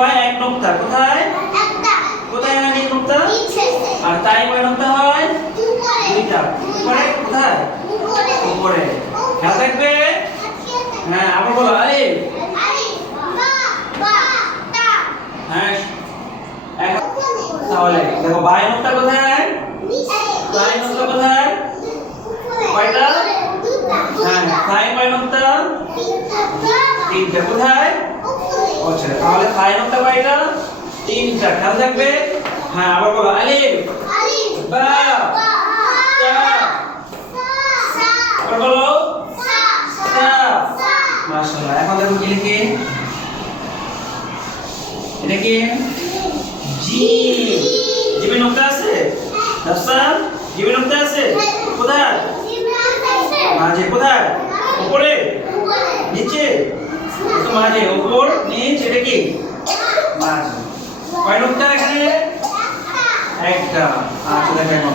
হয় এক নোক্তা। কোথায়? কোথায় হয় এক নোক্তা? আর তাই কয় নোক্তা হয়? দুইটা। উপরে? কোথায়? উপরে। খেয়াল থাকবে? হ্যাঁ, আবার বলো আলিফ। হ্যাঁ, তাহলে দেখো বাই নোক্তা কোথায়? বাই নোক্তা কোথায়? কয়টা? হ্যাঁ, তাই কয় নোক্তা? তিনটা। কোথায়? আচ্ছা, তাহলে তাই নোক্তা কয়টা? তিনটা। খেয়াল থাকবে? হ্যাঁ, আবার বলো আলিফ, বা, তা, আবার বলো সা। মাশাআল্লাহ। এখন দেখো কি লিখি? এটা কি? জিম। জিমে নোক্তা আছে? রাফসান, জিমে নোক্তা আছে? কোথায়? মাঝে। কোথায়? উপরে? নিচে? তো মাঝে, উপর, নিচ, এটা কি? মাঝে। কয় নোক্তা এখানে? একটা। আচ্ছা, দেখো এখন